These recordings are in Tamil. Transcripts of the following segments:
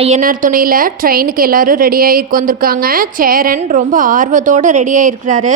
ஐயனார் துணையில் ட்ரெயினுக்கு எல்லோரும் ரெடியாகி வந்திருக்காங்க. சேரன் ரொம்ப ஆர்வத்தோடு ரெடியாகிருக்கிறாரு.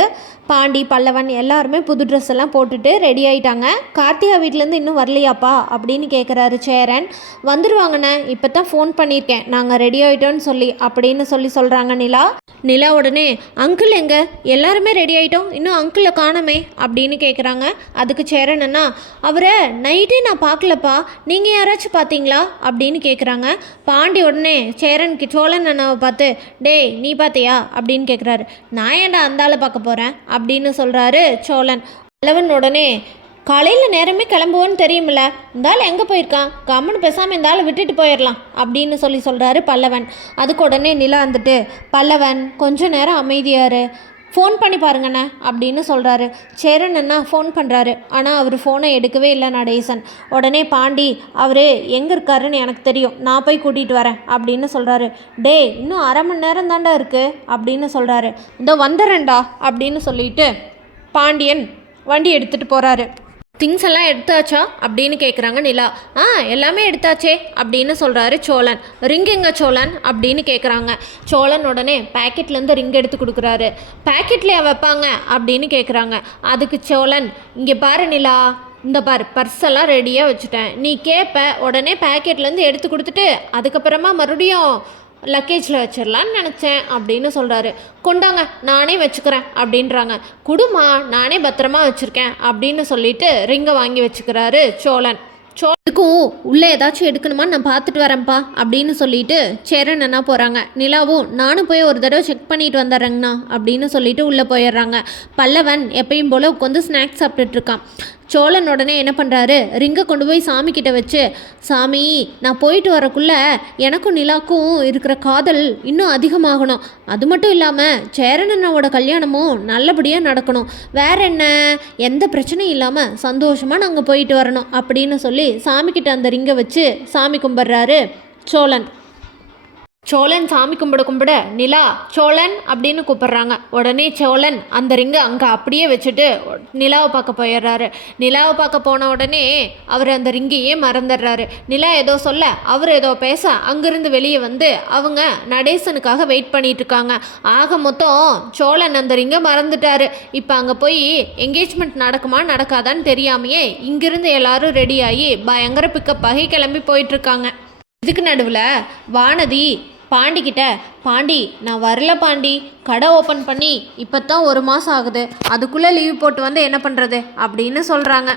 பாண்டி, பல்லவன் எல்லாருமே புது ட்ரெஸ் எல்லாம் போட்டுட்டு ரெடி ஆகிட்டாங்க. கார்த்திகா வீட்டிலேருந்து இன்னும் வரலையாப்பா அப்படின்னு கேட்குறாரு சேரன். வந்துடுவாங்கண்ணே, இப்போ தான் ஃபோன் பண்ணியிருக்கேன் நாங்கள் ரெடி ஆகிட்டோன்னு அப்படின்னு சொல்கிறாங்க நிலா. நிலா உடனே அங்கிள் எங்கே, எல்லாருமே ரெடி ஆகிட்டோம், இன்னும் அங்கிளை காணோமே அப்படின்னு கேட்குறாங்க. அதுக்கு சேரன் அண்ணா, அவரை நைட்டே நான் பார்க்கலப்பா, நீங்கள் யாராச்சும் பார்த்தீங்களா அப்படின்னு கேட்குறாங்க. பாண்டி உடனே சேரனுக்கு சோழன் அண்ணாவை பார்த்து, டேய் நீ பார்த்தியா அப்படின்னு கேட்குறாரு. நான் ஏன்டா அந்த ஆளை பார்க்க போகிறேன் அப்படின்னு சொல்கிறாரு சோழன். பல்லவன் உடனே, காலையில் நேரமே கிளம்புவோன்னு தெரியுமில்ல, இந்த ஆள் எங்கே போயிருக்கான், கம்முன்னு பேசாமல் இந்த ஆளை விட்டுட்டு போயிடலாம் அப்படின்னு சொல்கிறாரு பல்லவன். அதுக்கு உடனே நிலா வந்துட்டு, பல்லவன் கொஞ்சம் நேரம் அமைதியாரு, ஃபோன் பண்ணி பாருங்கண்ணே அப்படின்னு சொல்கிறாரு. சேரன் அண்ணா ஃபோன் பண்ணுறாரு, ஆனால் அவர் ஃபோனை எடுக்கவே இல்லை நடேசன். உடனே பாண்டி, அவர் எங்கே இருக்காருன்னு எனக்கு தெரியும், நான் போய் கூட்டிகிட்டு வரேன் அப்படின்னு சொல்கிறாரு. டே இன்னும் அரை மணி நேரம் தாண்டா இருக்குது அப்படின்னு சொல்கிறாரு. இதோ வந்துடுறேன்டா அப்படின்னு சொல்லிட்டு பாண்டியன் வண்டி எடுத்துகிட்டு போகிறாரு. திங்ஸ் எல்லாம் எடுத்தாச்சா அப்படின்னு கேட்குறாங்க நிலா. எல்லாமே எடுத்தாச்சே அப்படின்னு சொல்கிறாரு சோழன். ரிங் எங்க சோழன் அப்படின்னு கேட்குறாங்க. சோழன் உடனே பேக்கெட்லேருந்து ரிங் எடுத்து கொடுக்குறாரு. பேக்கெட்லேயே வைப்பாங்க அப்படின்னு கேட்குறாங்க. அதுக்கு சோழன், இங்கே பாரு நிலா, இந்த பாரு பர்ஸெல்லாம் ரெடியாக வச்சுட்டேன், நீ கேட்ப உடனே பேக்கெட்லேருந்து எடுத்து கொடுத்துட்டு அதுக்கப்புறமா மறுபடியும் லக்கேஜில் வச்சிடலான்னு நினச்சேன் அப்படின்னு சொல்கிறாரு. கொண்டாங்க நானே வச்சுக்கிறேன் அப்படின்றாங்க. குடுமா நானே பத்திரமா வச்சுருக்கேன் அப்படின்னு சொல்லிட்டு ரிங்கை வாங்கி வச்சுக்கிறாரு சோழன். சோழனுக்கும் உள்ளே ஏதாச்சும் எடுக்கணுமா நான் பார்த்துட்டு வரேன்ப்பா அப்படின்னு சொல்லிட்டு சேரன் என்ன போகிறாங்க. நிலாவும் நானும் போய் ஒரு தடவை செக் பண்ணிட்டு வந்துடுறேங்கண்ணா அப்படின்னு சொல்லிட்டு உள்ளே போயிடுறாங்க. பல்லவன் எப்பயும் போல் உட்காந்து ஸ்நாக்ஸ் சாப்பிட்டுட்ருக்கான். சோழன் உடனே என்ன பண்ணுறாரு, ரிங்கை கொண்டு போய் சாமி கிட்ட வச்சு, சாமி நான் போயிட்டு வரக்குள்ளே எனக்கும் நிலாக்கும் இருக்கிற காதல் இன்னும் அதிகமாகணும், அது மட்டும் இல்லாமல் சேரனனோட கல்யாணமும் நல்லபடியாக நடக்கணும், வேற என்ன எந்த பிரச்சனையும் இல்லாமல் சந்தோஷமாக நாங்கள் போயிட்டு வரணும் அப்படின்னு சொல்லி சாமிக்கிட்ட அந்த ரிங்கை வச்சு சாமி கும்பிட்றாரு சோழன். சோழன் சாமி கும்பிட நிலா சோழன் அப்படின்னு கூப்பிட்றாங்க. உடனே சோழன் அந்த ரிங்கை அங்கே அப்படியே வச்சுட்டு நிலாவை பார்க்க போயிடுறாரு. நிலாவை பார்க்க போன உடனே அவர் அந்த ரிங்கையே மறந்துடுறாரு. நிலா ஏதோ சொல்ல அவர் ஏதோ பேச அங்கேருந்து வெளியே வந்து அவங்க நடேசனுக்காக வெயிட் பண்ணிட்டு இருக்காங்க. ஆக மொத்தம் சோழன் அந்த ரிங்கை மறந்துட்டாரு. இப்போ அங்கே போய் என்கேஜ்மெண்ட் நடக்குமா நடக்காதான்னு தெரியாமையே இங்கிருந்து எல்லாரும் ரெடியாகி பயங்கர பிக்கப் ஆகி கிளம்பி போயிட்டுருக்காங்க. இதுக்கு நடுவில் வானதி பாண்டிக்கிட்ட, பாண்டி நான் வரல பாண்டி, கடை ஓப்பன் பண்ணி இப்போ தான் 1 மாதம் ஆகுது, அதுக்குள்ளே லீவ் போட்டு வந்து என்ன பண்ணுறது அப்படின்னு சொல்கிறாங்க.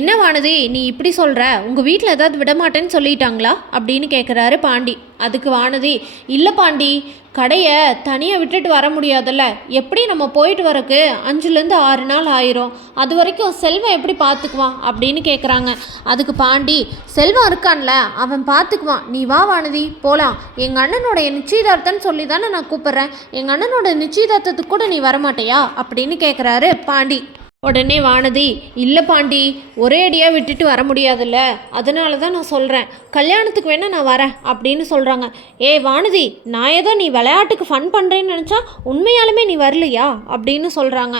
என்ன வானதி நீ இப்படி சொல்கிற, உங்கள் வீட்டில் ஏதாவது விடமாட்டேன்னு சொல்லிட்டாங்களா அப்படின்னு கேட்குறாரு பாண்டி. அதுக்கு வானதி, இல்லை பாண்டி, கடையை தனியாக விட்டுட்டு வர முடியாதுல்ல, எப்படி நம்ம போயிட்டு வரக்கு 5லேருந்து 6 நாள் ஆயிரும், அது வரைக்கும் செல்வம் எப்படி பார்த்துக்குவான் அப்படின்னு கேட்குறாங்க. அதுக்கு பாண்டி, செல்வம் இருக்கான்ல அவன் பார்த்துக்குவான், நீ வா வானதி போகலாம், எங்கள் அண்ணனோட நிச்சயதார்த்தம்னு சொல்லி தானே நான் கூப்பிட்றேன், எங்கள் அண்ணனோட நிச்சயதார்த்தத்துக்கு கூட நீ வரமாட்டையா அப்படின்னு கேட்குறாரு பாண்டி. உடனே வானதி, இல்லை பாண்டி ஒரே அடியாக விட்டுட்டு வர முடியாதுல்ல, அதனால தான் நான் சொல்கிறேன், கல்யாணத்துக்கு வேணால் நான் வரேன் அப்படின்னு சொல்கிறாங்க. வானதி நான் ஏதோ நீ விளையாட்டுக்கு ஃபன் பண்ணுறேன்னு நினச்சா உண்மையாலுமே நீ வரலையா அப்படின்னு சொல்கிறாங்க.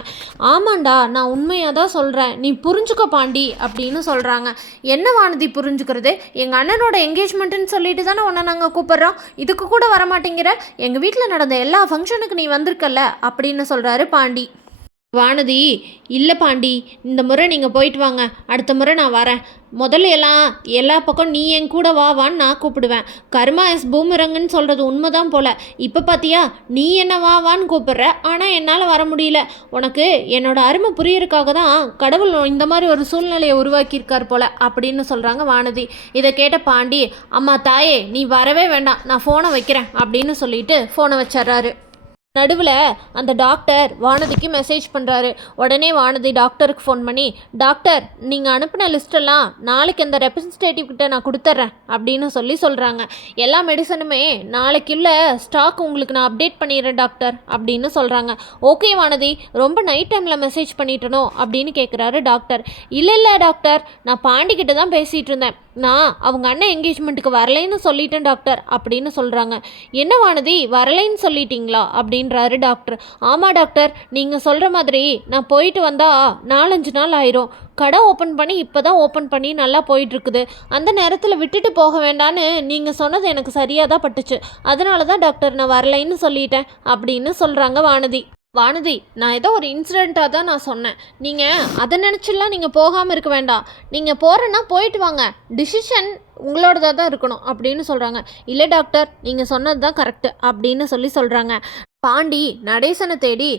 ஆமாண்டா நான் உண்மையாக தான் சொல்கிறேன், நீ புரிஞ்சுக்க பாண்டி அப்படின்னு சொல்கிறாங்க. என்ன வானதி புரிஞ்சுக்கிறது, எங்கள் அண்ணனோட என்கேஜ்மெண்ட்டுன்னு சொல்லிட்டு தானே உன்னை நாங்கள் கூப்பிட்றோம், இதுக்கு கூட வரமாட்டேங்கிற, எங்கள் வீட்டில் நடந்த எல்லா ஃபங்க்ஷனுக்கு நீ வந்திருக்கல்ல அப்படின்னு சொல்கிறாரு பாண்டி. வானதி, இல்லை பாண்டி இந்த முறை நீங்கள் போயிட்டு வாங்க, அடுத்த முறை நான் வரேன், முதல்ல எல்லா பக்கம் நீ என் கூட வான்னு நான் கூப்பிடுவேன், கர்மா எஸ் பூமிரங்கன்னு சொல்கிறது உண்மைதான் போல், இப்போ பார்த்தியா நீ என்ன வான்னு கூப்பிட்ற, ஆனால் என்னால் வர முடியல, உனக்கு என்னோட அருமை புரியறதுக்காக தான் கடவுள் இந்த மாதிரி ஒரு சூழ்நிலையை உருவாக்கியிருக்கார் போல் அப்படின்னு சொல்கிறாங்க வானதி. இதை கேட்ட பாண்டி, அம்மா தாயே நீ வரவே வேண்டாம், நான் ஃபோனை வைக்கிறேன் அப்படின்னு சொல்லிட்டு ஃபோனை வச்சிட்றாரு. நடுவில் அந்த டாக்டர் வானதிக்கு மெசேஜ் பண்ணுறாரு. உடனே வானதி டாக்டருக்கு ஃபோன் பண்ணி, டாக்டர் நீங்கள் அனுப்பின லிஸ்ட்டெல்லாம் நாளைக்கு அந்த ரெப்ரசன்டேட்டிவ் கிட்ட நான் கொடுத்துட்றேன் அப்படின்னு சொல்கிறாங்க. எல்லா மெடிசனுமே நாளைக்குள்ள ஸ்டாக் உங்களுக்கு நான் அப்டேட் பண்ணிடுறேன் டாக்டர் அப்படின்னு சொல்கிறாங்க. ஓகே வானதி, ரொம்ப நைட் டைமில் மெசேஜ் பண்ணிட்டனோ அப்படின்னு கேட்குறாரு டாக்டர். இல்லை டாக்டர், நான் பாண்டிக்கிட்ட தான் பேசிகிட்டு இருந்தேன், நான் அவங்க அண்ணன் என்கேஜ்மெண்ட்டுக்கு வரலைன்னு சொல்லிட்டேன் டாக்டர் அப்படின்னு சொல்கிறாங்க. என்ன வானதி வரலைன்னு சொல்லிட்டீங்களா அப்படின்னு அப்படின்றாரு டாக்டர். ஆமாம் டாக்டர், நீங்கள் சொல்கிற மாதிரி நான் போயிட்டு வந்தால் 4-5 நாள் ஆயிரும். கடை ஓப்பன் பண்ணி இப்போ தான் ஓப்பன் பண்ணி நல்லா போயிட்டுருக்குது. அந்த நேரத்தில் விட்டுட்டு போக வேண்டான்னு நீங்கள் சொன்னது எனக்கு சரியாக தான் பட்டுச்சு. அதனால தான் டாக்டர் நான் வரலைன்னு சொல்லிட்டேன் அப்படின்னு சொல்கிறாங்க வானதி. வானதி, நான் ஏதோ ஒரு இன்சிடெண்ட்டாக தான் நான் சொன்னேன். நீங்கள் அதை நினச்சிலாம் நீங்கள் போகாமல் இருக்க வேண்டாம். நீங்கள் போகிறேன்னா போயிட்டு வாங்க. டிசிஷன் உங்களோடதாக தான் இருக்கணும் அப்படின்னு சொல்கிறாங்க. இல்லை டாக்டர், நீங்கள் சொன்னது தான் கரெக்டு அப்படின்னு சொல்கிறாங்க. பாண்டி நடேசனை தேடி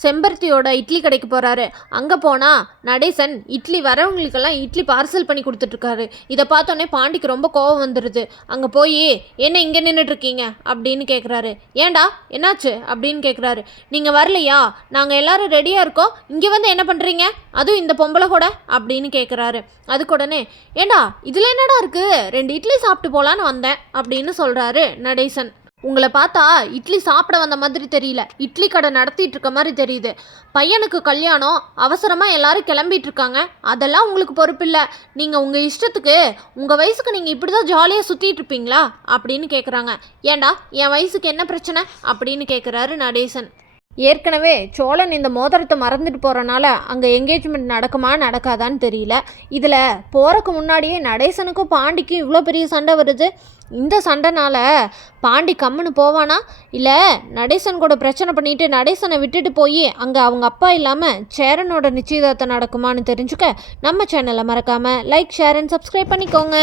செம்பருத்தியோட இட்லி கடைக்கு போகிறாரு. அங்கே போனால் நடேசன் இட்லி வரவங்களுக்கெல்லாம் இட்லி பார்சல் பண்ணி கொடுத்துட்ருக்காரு. இதை பார்த்தோன்னே பாண்டிக்கு ரொம்ப கோவம் வந்துடுது. அங்கே போய் என்ன இங்கே நின்றுட்டுருக்கீங்க அப்படின்னு கேட்குறாரு. ஏண்டா என்னாச்சு அப்படின்னு கேட்குறாரு. நீங்கள் வரலையா? நாங்கள் எல்லோரும் ரெடியாக இருக்கோம், இங்கே வந்து என்ன பண்ணுறீங்க, அதுவும் இந்த பொம்பளை கூட அப்படின்னு கேட்குறாரு. அதுக்கு உடனே ஏண்டா இதில் என்னடா இருக்குது, 2 இட்லி சாப்பிட்டு போகலான்னு வந்தேன் அப்படின்னு சொல்கிறாரு நடேசன். உங்களை பார்த்தா இட்லி சாப்பிட வந்த மாதிரி தெரியல, இட்லி கடை நடத்திட்டு இருக்க மாதிரி தெரியுது. பையனுக்கு கல்யாணம், அவசரமாக எல்லாரும் கிளம்பிட்டு இருக்காங்க, அதெல்லாம் உங்களுக்கு பொறுப்பில்லை. நீங்கள் உங்கள் இஷ்டத்துக்கு உங்கள் வயசுக்கு நீங்கள் இப்படி தான் ஜாலியாக சுற்றிட்டு இருப்பீங்களா அப்படின்னு கேட்குறாங்க. ஏண்டா என் வயசுக்கு என்ன பிரச்சனை அப்படின்னு கேட்குறாரு நடேசன். ஏற்கனவே சோழன் இந்த மோதிரத்தை மறந்துட்டு போகிறனால அங்கே என்கேஜ்மெண்ட் நடக்குமா நடக்காதான்னு தெரியல. இதில் போகிறக்கு முன்னாடியே நடேசனுக்கும் பாண்டிக்கும் இவ்வளோ பெரிய சண்டை வருது. இந்த சண்டைனால பாண்டி கம்முன்னு போவானா, இல்லை நடேசன் கூட பிரச்சனை பண்ணிட்டு நடேசனை விட்டுட்டு போய் அங்கே அவங்க அப்பா இல்லாமல் சேரனோட நிச்சயதார்த்தம் நடக்குமான்னு தெரிஞ்சுக்க நம்ம சேனலை மறக்காமல் லைக், ஷேர் அண்ட் சப்ஸ்கிரைப் பண்ணிக்கோங்க.